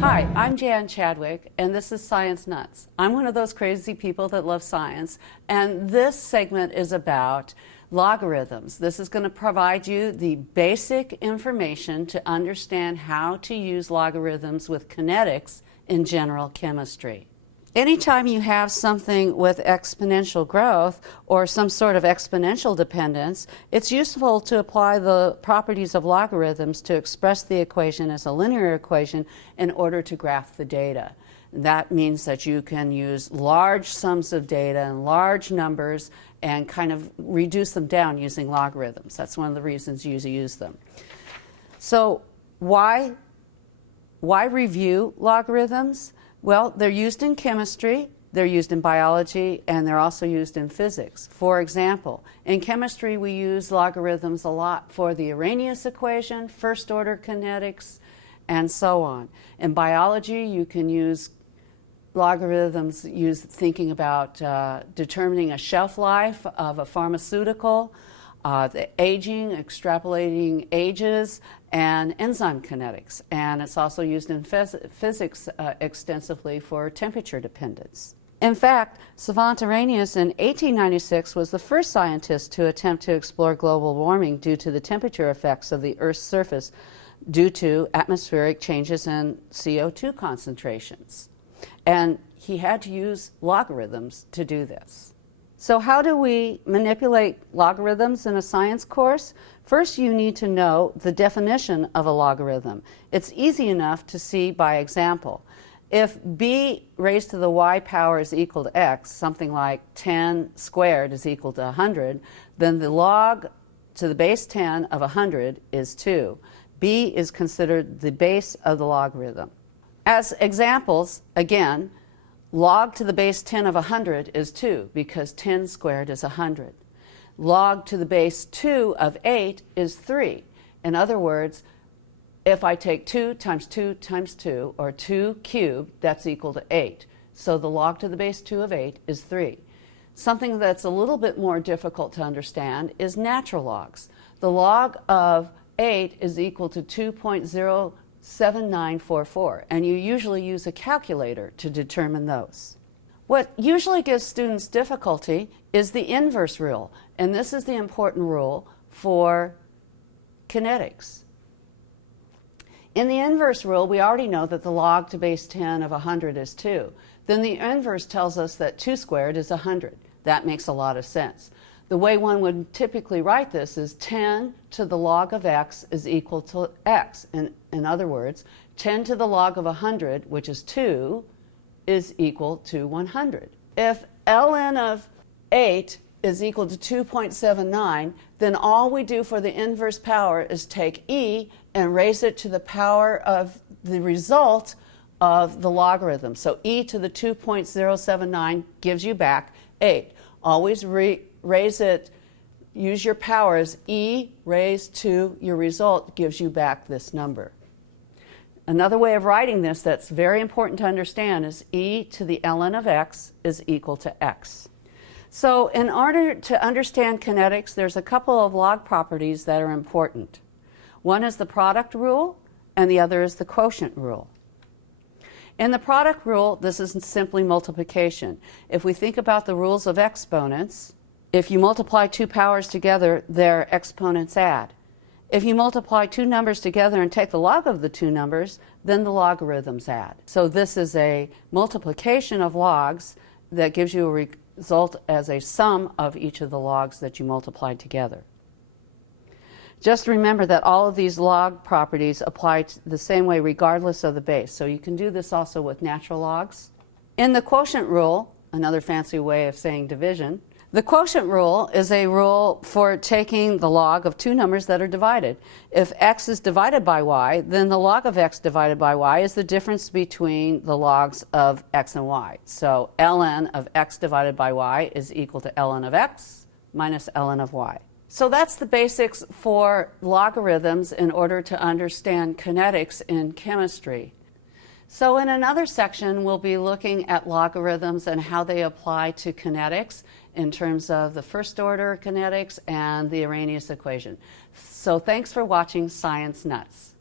Hi, I'm Chadwick, and this is Science Nuts. I'm one of those crazy people that love science, and this segment is about logarithms. This is going to provide you the basic information to understand how to use logarithms with kinetics in general chemistry. Anytime you have something with exponential growth or some sort of exponential dependence, it's useful to apply the properties of logarithms to express the equation as a linear equation in order to graph the data. That means that you can use large sums of data and large numbers and kind of reduce them down using logarithms. That's one of the reasons you use them. So why review logarithms? Well, they're used in chemistry, they're used in biology, and they're also used in physics. For example, in chemistry we use logarithms a lot for the Arrhenius equation, first order kinetics, and so on. In biology you can use logarithms thinking about determining a shelf life of a pharmaceutical, the aging, extrapolating ages, and enzyme kinetics. And it's also used in physics extensively for temperature dependence. In fact, Savant Arrhenius in 1896 was the first scientist to attempt to explore global warming due to the temperature effects of the Earth's surface due to atmospheric changes in CO2 concentrations. And he had to use logarithms to do this. So how do we manipulate logarithms in a science course? First, you need to know the definition of a logarithm. It's easy enough to see by example. If b raised to the y power is equal to x, something like 10 squared is equal to 100, then the log to the base 10 of 100 is 2. b is considered the base of the logarithm. As examples, again, log to the base 10 of 100 is 2 because 10 squared is 100. Log to the base 2 of 8 is 3. In other words, if I take 2 times 2 times 2, or 2 cubed, that's equal to 8. So the log to the base 2 of 8 is 3. Something that's a little bit more difficult to understand is natural logs. The log of 8 is equal to 2.07944, and you usually use a calculator to determine those. What usually gives students difficulty is the inverse rule, and this is the important rule for kinetics. In the inverse rule, we already know that the log to base 10 of 100 is 2. Then the inverse tells us that 2 squared is 100. That makes a lot of sense. The way one would typically write this is 10 to the log of x is equal to x. In other words, 10 to the log of 100, which is 2, is equal to 100. If ln of 8 is equal to 2.79, then all we do for the inverse power is take e and raise it to the power of the result of the logarithm. So e to the 2.079 gives you back 8. Always raise it, use your powers, e raised to your result gives you back this number. Another way of writing this that's very important to understand is e to the ln of x is equal to x. So in order to understand kinetics, there's a couple of log properties that are important. One is the product rule, and the other is the quotient rule. In the product rule, this is simply multiplication. If we think about the rules of exponents, if you multiply two powers together, their exponents add. If you multiply two numbers together and take the log of the two numbers, then the logarithms add. So this is a multiplication of logs that gives you a result as a sum of each of the logs that you multiplied together. Just remember that all of these log properties apply the same way regardless of the base. So you can do this also with natural logs. In the quotient rule, another fancy way of saying division, the quotient rule is a rule for taking the log of two numbers that are divided. If x is divided by y, then the log of x divided by y is the difference between the logs of x and y. So ln of x divided by y is equal to ln of x minus ln of y. So that's the basics for logarithms in order to understand kinetics in chemistry. So in another section, we'll be looking at logarithms and how they apply to kinetics in terms of the first order kinetics and the Arrhenius equation. So thanks for watching Science Nuts.